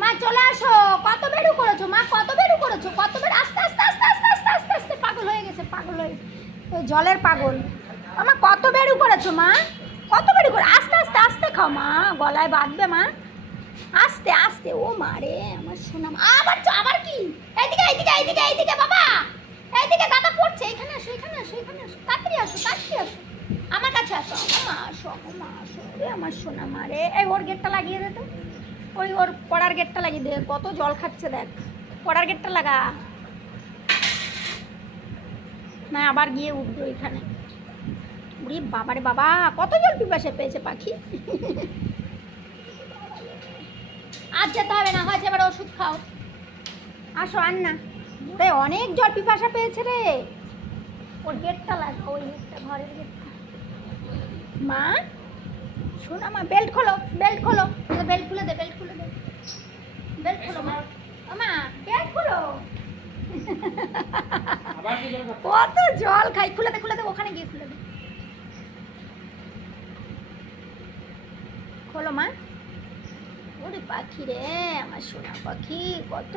মা চলে আসো। কত বেড়ু করেছো মা, কত বেড়ু করেছো, কত বেড়ু। আস্তে আস্তে আস্তে আস্তে আস্তে আস্তে আস্তে পাগল হয়ে গেছে, পাগল হয়ে গেছে, ওই জলের পাগল। মা কত বেড়ু করেছো মা, কত বেড়ু করে। আস্তে আস্তে আস্তে খাও মা, গলায় বাঁধবে মা, আস্তে আস্তে। ও মা রে আমার সোনা। আবার আবার কি, এইদিকে এইদিকে এইদিকে এইদিকে বাবা, এইদিকে দাদা পড়ছে। এখানে আসো, এখানে আসো, এখানে আসো, তাড়াতাড়ি আসো, তাড়াতাড়ি আসো, আমার কাছে আসো। মা আসো, মা আসো রে আমার সোনা মা রে। এই ওর গেটটা লাগিয়ে দে তো, ওই ওর পড়ার গেটটা লাগিয়ে দে। কত জল খাচ্ছে দেখ, পড়ার গেটটা লাগা। না আবার গিয়ে উঠবে ওইখানে। উড়ি বাবারে বাবা, কত জল পিপাসা পেয়েছে পাখি। আজ যেতে হবে না, হয়েছে এবার ওষুধ খাও। আসো আর না, রে অনেক জল পিপাসা পেয়েছে রে। ওর গেটটা লাগা, ওই গেটটা, ঘরের গেটটা। মা শোনা মা, বেল্ট খোলো, বেল্ট খোলো, বেল্ট খুলে দে, বেল্ট খুলে দে, বেল্ট খোলো মা, মা বেল্ট খোলো। কত জল খাই, খুলে দে, খুলে দে, ওখানে গিয়ে খুলে দে, খোলো মা। ওরে পাখি রে আমার সোনা পাখি, কত